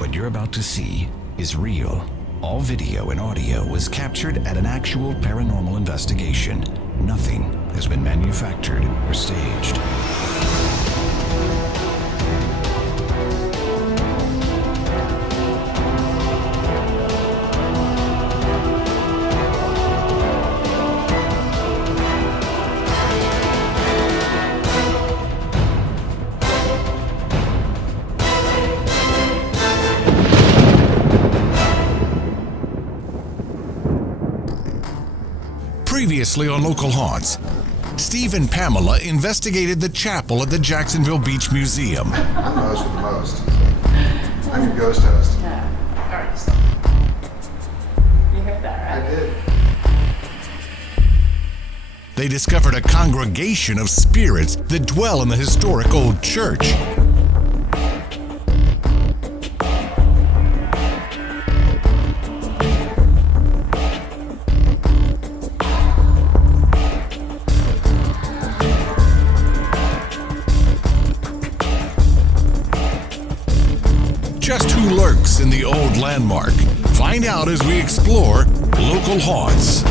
What you're about to see is real. All video and audio was captured at an actual paranormal investigation. Nothing has been manufactured or staged. Previously on Local Haunts, Steve and Pamela investigated the chapel at the Jacksonville Beach Museum. I'm the host with the most. I'm your ghost host. Yeah. All right, stop. You heard that, right? I did. They discovered a congregation of spirits that dwell in the historic old church. Just who lurks in the old landmark? Find out as we explore Local Haunts.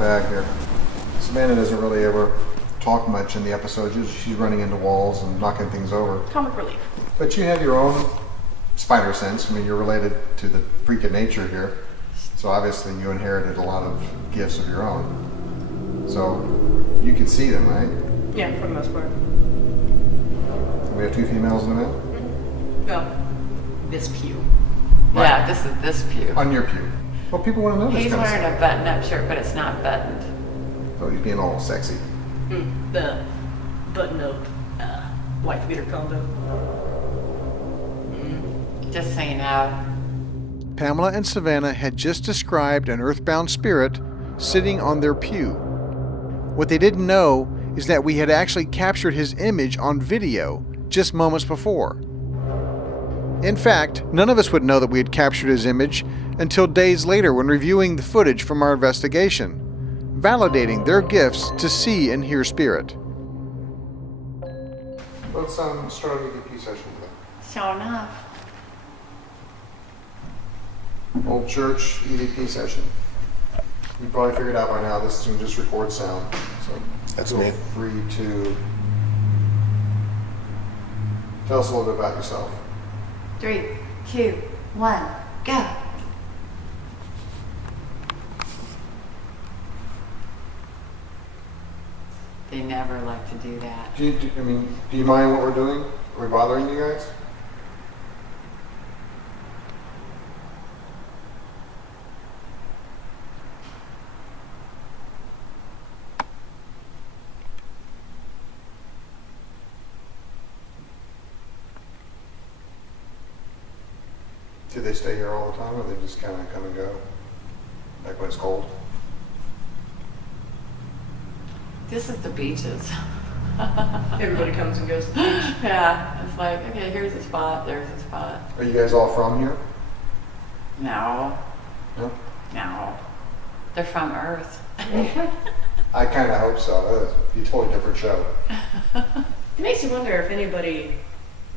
Back here. Savannah doesn't really ever talk much in the episodes. She's running into walls and knocking things over. Comic relief. But you have your own spider sense. I mean, you're related to the freak of nature here. So obviously you inherited a lot of gifts of your own. So you can see them, right? Yeah, for the most part. We have two females in the male? No. This pew. Right. Yeah, this is this pew. On your pew. Well, people want to know this He's kind of wearing stuff. a button-up shirt, but it's not buttoned. So he's being all sexy. The button-up wife beater combo. Just so you know. Pamela and Savannah had just described an earthbound spirit sitting on their pew. What they didn't know is that we had actually captured his image on video just moments before. In fact, none of us would know that we had captured his image until days later when reviewing the footage from our investigation, validating their gifts to see and hear spirit. Let's start an EVP session today. Sure enough. Old church EVP session. You probably figured out by now this is going to just record sound. So That's feel me. free to tell us a little bit about yourself. 3, 2, 1, go. They never like to do that. Do you mind what we're doing? Are we bothering you guys? Do they stay here all the time, or they just kind of come and go? Like when it's cold? This is the beaches. Everybody comes and goes to the beach. Yeah, it's like, okay, here's a spot, there's a spot. Are you guys all from here? No, No? no. They're from Earth. I kind of hope so. That would be a totally different show. It makes you wonder if anybody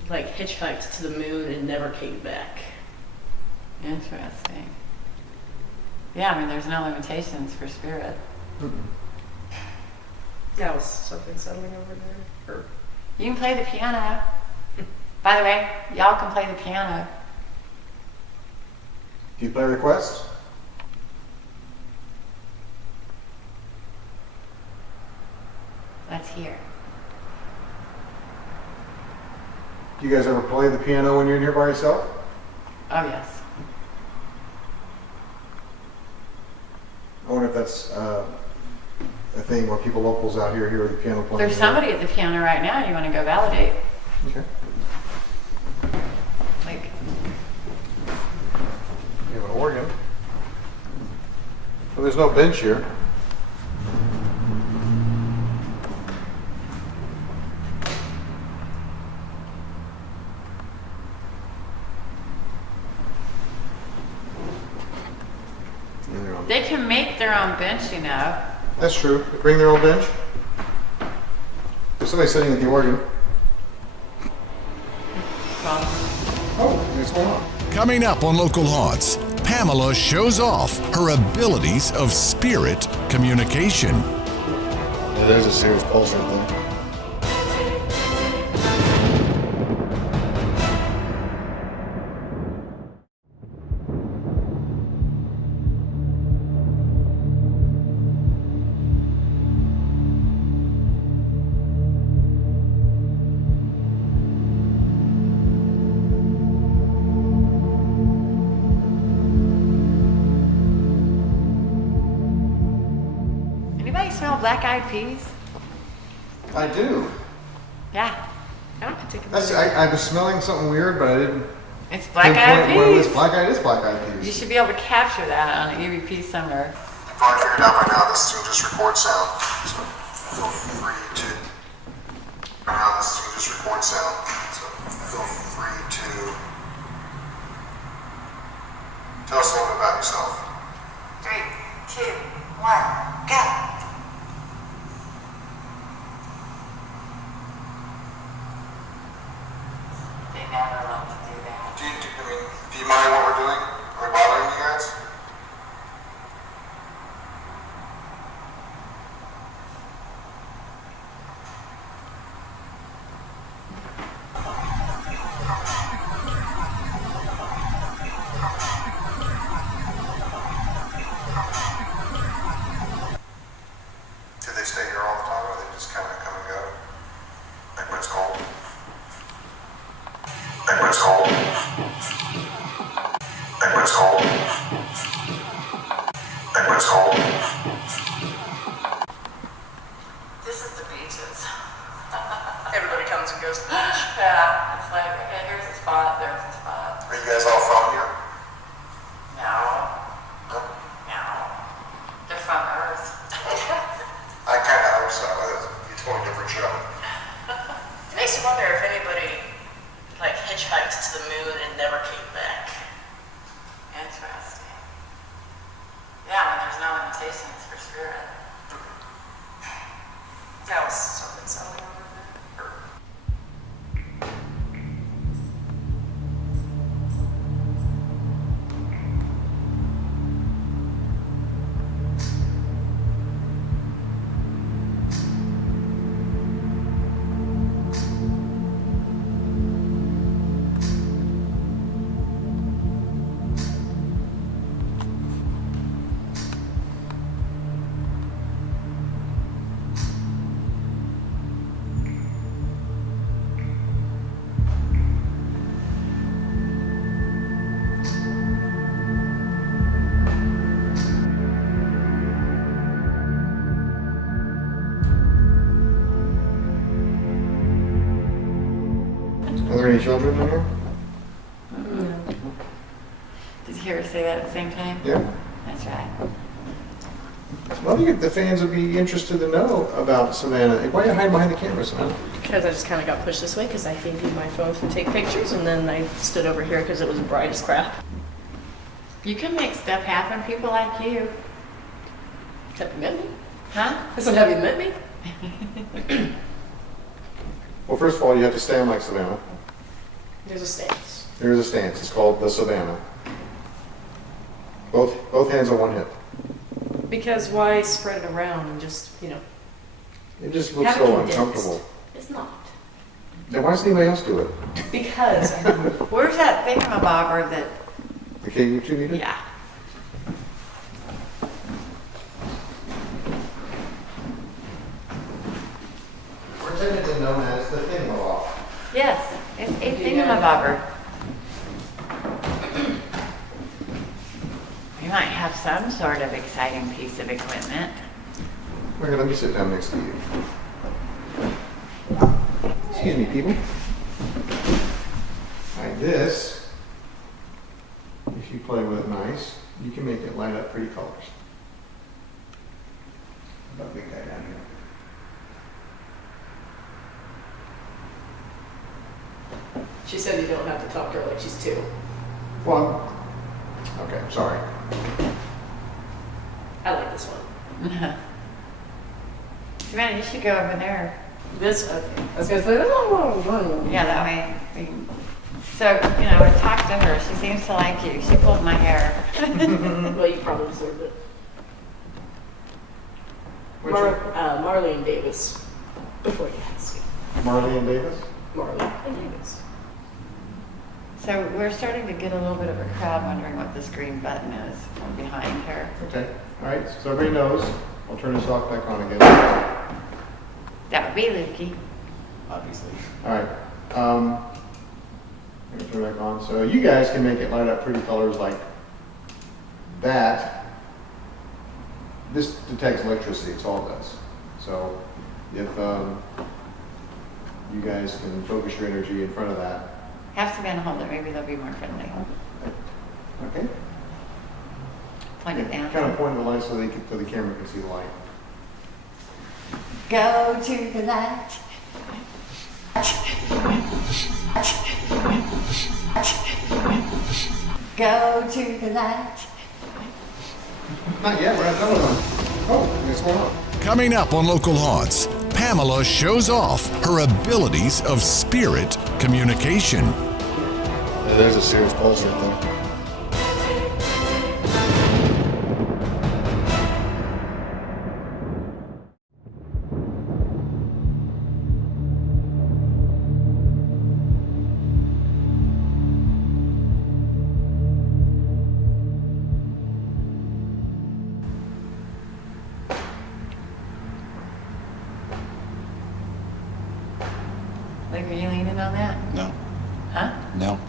like hitchhiked to the moon and never came back. Interesting. Yeah, I mean, there's no limitations for spirit. Now is something settling over there? Or You can play the piano. By the way, y'all can play the piano. Do you play requests? Let's hear. Do you guys ever play the piano when you're in here by yourself? Oh, yes. I wonder if that's a thing where people locals out here hear the piano playing. There's somebody at the piano right now. You want to go validate? Okay. Like, You have an organ. Well, there's no bench here. make their own bench, you know. That's true. They bring their own bench. There's somebody sitting at the organ. Oh, what's going on? Coming up on Local Haunts, Pamela shows off her abilities of spirit communication. Yeah, there's a serious pulse right there. Anybody smell black-eyed peas? I do. Yeah, I don't particularly. I was smelling something weird, but I didn't it's black-eyed pinpoint what it was. peas. Black-eyed is black-eyed You peas. should be able to capture that on an EVP somewhere. You've probably figured out by now this thing just records sound. So feel free to. By now this thing just records sound. So feel free to tell us a little bit about yourself. 3, 2, 1, go. They never love to do that. Do you mind what we're doing? Are we bothering you guys? Do they stay here all the time, or they just kind of come and go? Like when it's cold? Like when it's cold? Like when it's cold? Like when it's cold? This is the beaches. Everybody comes and goes to the beach. Yeah, it's like, okay, here's a spot, there's a spot. Are you guys all from here? No, No? no. They're from Earth. I kind of hope so. It's a totally different show. It makes you wonder if anybody like hitchhiked to the moon and never came back. Interesting. Yeah, when there's no limitations for spirit. That was something selling over there. Are there any children in here? Did you hear her say that at the same time? Yeah. That's right. Well, the fans would be interested to know about Savannah. Why are you hiding behind the camera, Savannah? Because I just kind of got pushed this way because I gave you my phone to take pictures, and then I stood over here because it was bright as crap. You can make stuff happen, people like you. Have you met me? Huh? I said, have you met me? Well, first of all, you have to stand like Savannah. There's a stance. There is a stance. It's called the Savannah. Both hands on one hip. Because why spread it around and just, It just looks have it so condensed? uncomfortable. It's not. Then why does anybody else do it? Because Where's that thingamabobber that, The KU2 meter? yeah. We're technically known as the thingamabob. Yes, it's a thingamabobber. We might have some sort of exciting piece of equipment. Okay, let me sit down next to you. Excuse me, people. Like this, if you play with it nice, you can make it light up pretty colors. How about big guy down here? she said you don't have to talk to her like she's 2. Well, okay, sorry. I like this one. Savannah, you should go over there. This, okay. I was gonna say, Yeah, that way. So, you know, I talked to her. She seems to like you. She pulled my hair. well, you probably deserved it. Marlene Davis, before you ask. Marley and Davis? Marlene Davis. So we're starting to get a little bit of a crowd wondering what this green button is from behind her. Okay. All right. So everybody knows. I'll turn this off back on again. That would be Lukey. Obviously. All right. I'm gonna turn it back on. So you guys can make it light up pretty colors like that. This detects electricity. It's all it does. So if you guys can focus your energy in front of that. Have Savannah hold it. Maybe they'll be more friendly. Okay. Point it down. Kind of point the light so the camera can see the light. Go to the light. Go to the light. Not yet. We're not done with them. Oh, what's going on? Coming up on Local Haunts, Pamela shows off her abilities of spirit communication. Yeah, there's a serious pulse right there. Like, are you leaning on that? No, Huh? no.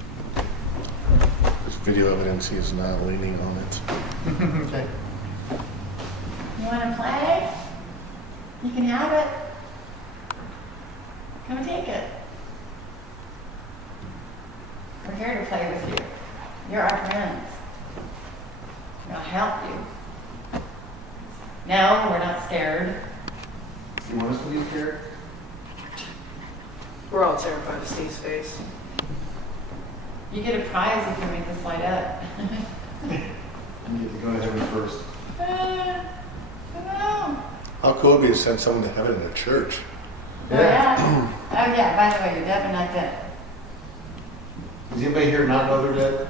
There's video evidence he's not leaning on it. Okay. You want to play? You can have it. Come and take it. We're here to play with you. You're our friends. We'll help you. No, we're not scared. You want us to be scared? We're all terrified of Steve's face. You get a prize if you make this light up. You get to go to heaven first. No. How cool would it be to send someone to heaven in a church? Oh, yeah. Oh, yeah. By the way, you're dead but not dead. Does anybody here not know they're dead?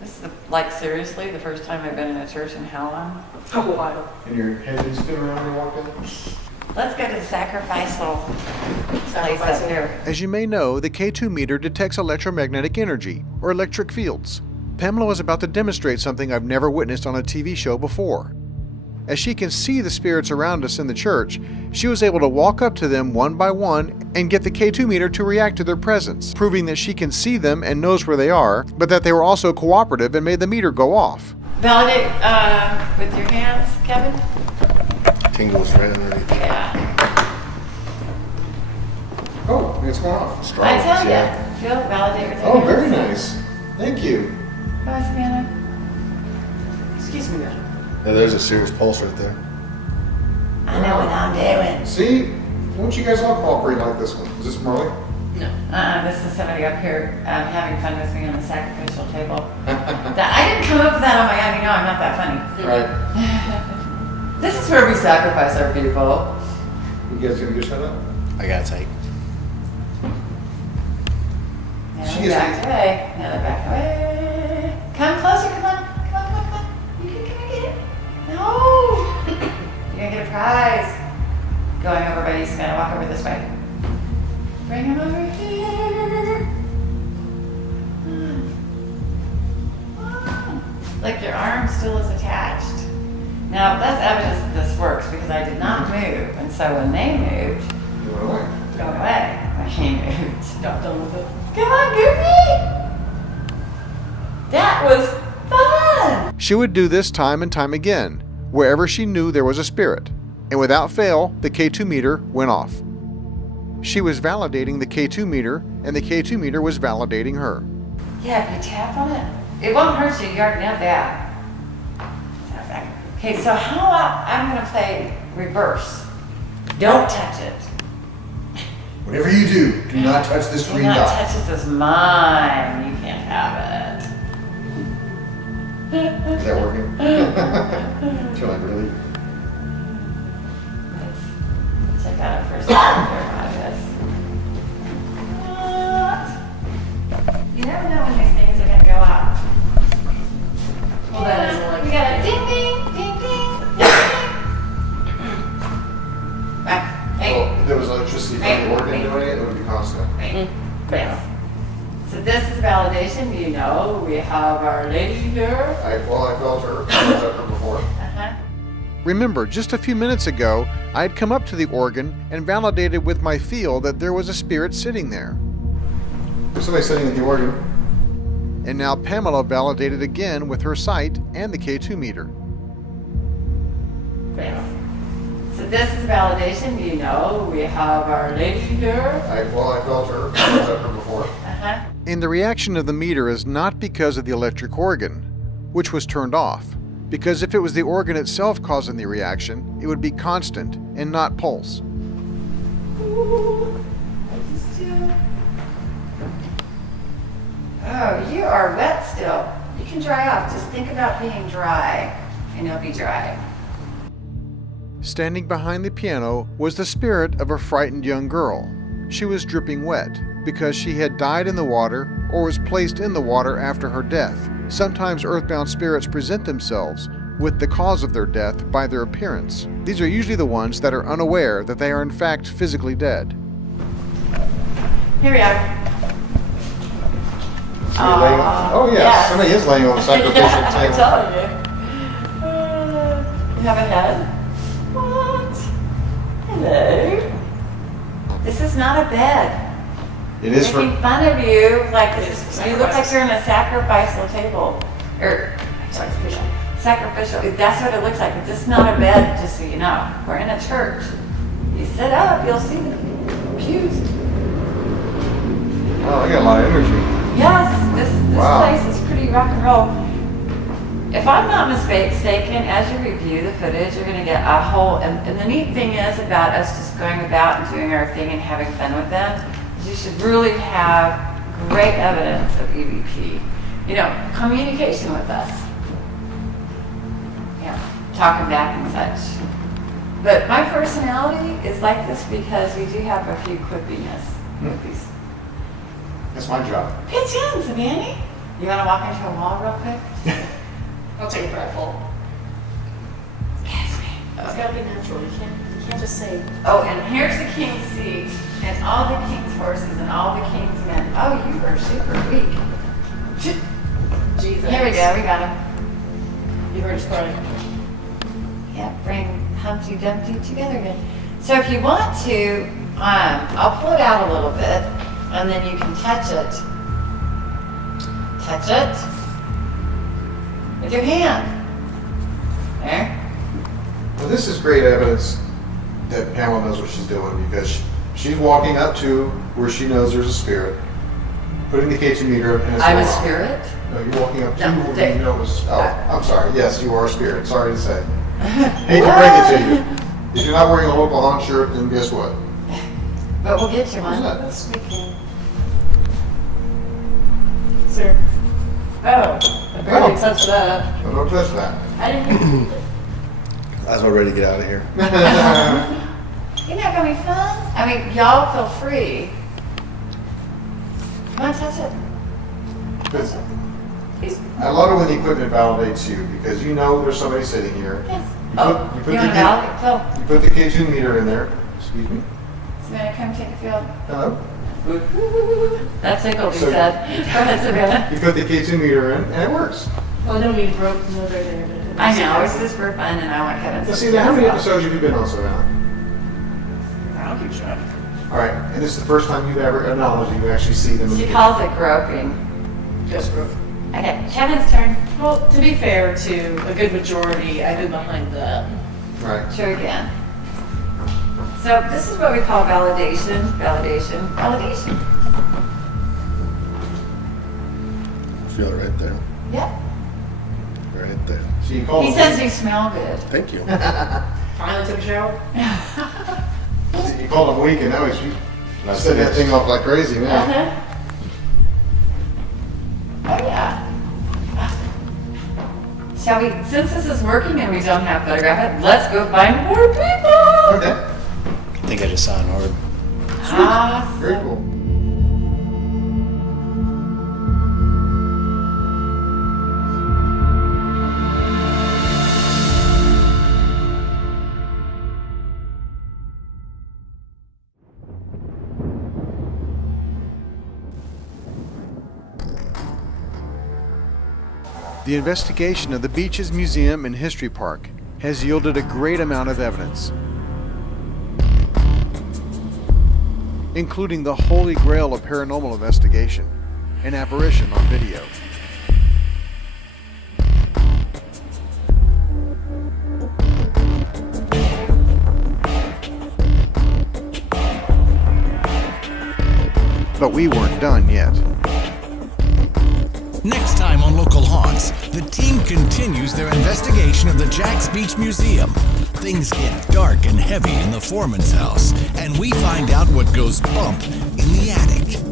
This is, like, seriously, the first time I've been in a church in how long? A while. And your head didn't spin around when you walked in? Let's go to the sacrificial place up here. As you may know, the K2 meter detects electromagnetic energy, or electric fields. Pamela was about to demonstrate something I've never witnessed on a TV show before. As she can see the spirits around us in the church, she was able to walk up to them one by one and get the K2 meter to react to their presence, proving that she can see them and knows where they are, but that they were also cooperative and made the meter go off. Validate with your hands, Kevin? Tingles right underneath. Yeah. Oh, it's going off. Strong. I tell you. Yeah. Phil, validate with your Oh, hands. very nice. Thank you. Come on, Savannah. Excuse me, man. Yeah, there's a serious pulse right there. I know what I'm doing. See? Why don't you guys all cooperate like this one? Is this Marley? No. This is somebody up here having fun with me on the sacrificial table. I didn't come up with that on my own. You know I'm not that funny. Right. This is where we sacrifice our people. You guys gonna go shut up? I gotta take. Now She they is- back away. Now they back away. Come closer. Come on. Come on, come on, come on. You can come and get it. No. You're going to get a prize. Going over by East Savannah. Walk over this way. Bring him over here. Like your arm still is attached. Now, that's evidence that this works because I did not move. And so when they moved, You went away. going away, when he moved. Got done with it. Come on, Goofy! That was fun! She would do this time and time again, wherever she knew there was a spirit, and without fail, the K2 meter went off. She was validating the K2 meter, and the K2 meter was validating her. Yeah, if you tap on it, it won't hurt you. You already know that. Okay, so how about I'm going to play reverse. Don't touch it. Whatever you do not touch this Do not touch this. This is mine. You can't have it. Is that working? Feel like really? Let's check out our first out of this. You never know when these things are going to go out. Well, that isn't like We got a ding ding, ding ding, ding ding. Back. Hey. Well, if there was electricity from the organ doing it, it would be constant. Right. Yes. So this is validation. You know, we have Our Lady here. I felt her. I felt her before. Remember, just a few minutes ago, I had come up to the organ and validated with my feel that there was a spirit sitting there. There's somebody sitting at the organ. And now Pamela validated again with her sight and the K2 meter. Yes. So this is validation. You know, we have Our Lady here. I felt her. I felt her before. And the reaction of the meter is not because of the electric organ, which was turned off, because if it was the organ itself causing the reaction, it would be constant and not pulse. Oh, you are wet still. You can dry off. Just think about being dry, and you'll be dry. Standing behind the piano was the spirit of a frightened young girl. She was dripping wet because she had died in the water or was placed in the water after her death. Sometimes earthbound spirits present themselves with the cause of their death by their appearance. These are usually the ones that are unaware that they are in fact physically dead. Here we are. Oh, yes. Somebody is laying on the sacrificial I'm table. telling you. You have a head? What? Hello. This is not a bed. It is for. Making fun of you, like this is, you look like you're in a sacrificial table, or sacrificial. That's what it looks like. It's just not a bed, just so you know. We're in a church. You sit up, you'll see the pews. Oh, I got a lot of energy. Yes, this Wow. place is pretty rock and roll. If I'm not mistaken, as you review the footage, you're going to get a whole, and the neat thing is about us just going about and doing our thing and having fun with them, is you should really have great evidence of EVP. You know, communication with us. Yeah, talking back and such. But my personality is like this because we do have a few quippiness with these. That's my job. Pitch in, Savannah. You want to walk into a wall real quick? I'll take a breathful. Yes, ma'am. It's gotta be natural. You can't just say. Oh, and here's the king's seat, and all the king's horses, and all the king's men. Oh, you are super weak. Jesus. Here we go, we got him. You heard us crying. Yeah, bring Humpty Dumpty together again. So if you want to, I'll pull it out a little bit, and then you can touch it. Touch it with your hand. There. Well, this is great evidence that Pamela knows what she's doing because she's walking up to where she knows there's a spirit, putting the K2 meter in. I'm a spirit? No, you're walking up to No, where Dave. you know is. Oh, I'm sorry. Yes, you are a spirit. Sorry to say. Hate to break it to you. If you're not wearing a local haunt shirt, then guess what? But we'll get you What's one. that? That's speaking. Sir. Oh, I barely touched that. Oh, don't touch that. I didn't hear. I was ready to get out of here. Isn't that gonna be fun? I mean, y'all feel free. Come on, touch it. Because Please. I love it when the equipment validates you because you know there's somebody sitting here. Yes. You Oh, put you the want to validate? Phil, You put the K2 meter in there. Excuse me. Savannah, come take a field. Hello. That tickled, he So- said. Go ahead, Savannah. You put the K2 meter in, and it works. Well, then we broke the motor there. I know, it's just for fun, and I want Kevin to Now, see, now, how many episodes have you been on, Savannah? I don't keep track. All right, and this is the first time you've ever acknowledged you actually see them. She calls it groping. Just broke. Okay, Kevin's turn. Well, to be fair to a good majority, I've been behind that. Right. Sure again. So this is what we call validation, validation, validation. Feel it right there. Yep. Right there. So you call He them. says you smell good. Thank you. Finally took a shower. See, you called him weak, and now he's setting that thing off like crazy now. Uh-huh. Oh yeah. Shall we, since this is working and we don't have to photograph it, let's go find more people. Okay. I think I just saw an orb. Awesome. Very cool. The investigation of the Beaches Museum and History Park has yielded a great amount of evidence, including the holy grail of paranormal investigation, an apparition on video. But we weren't done yet. Next time on Local Haunts, the team continues their investigation of the Jack's Beach Museum. Things get dark and heavy in the foreman's house, and we find out what goes bump in the attic.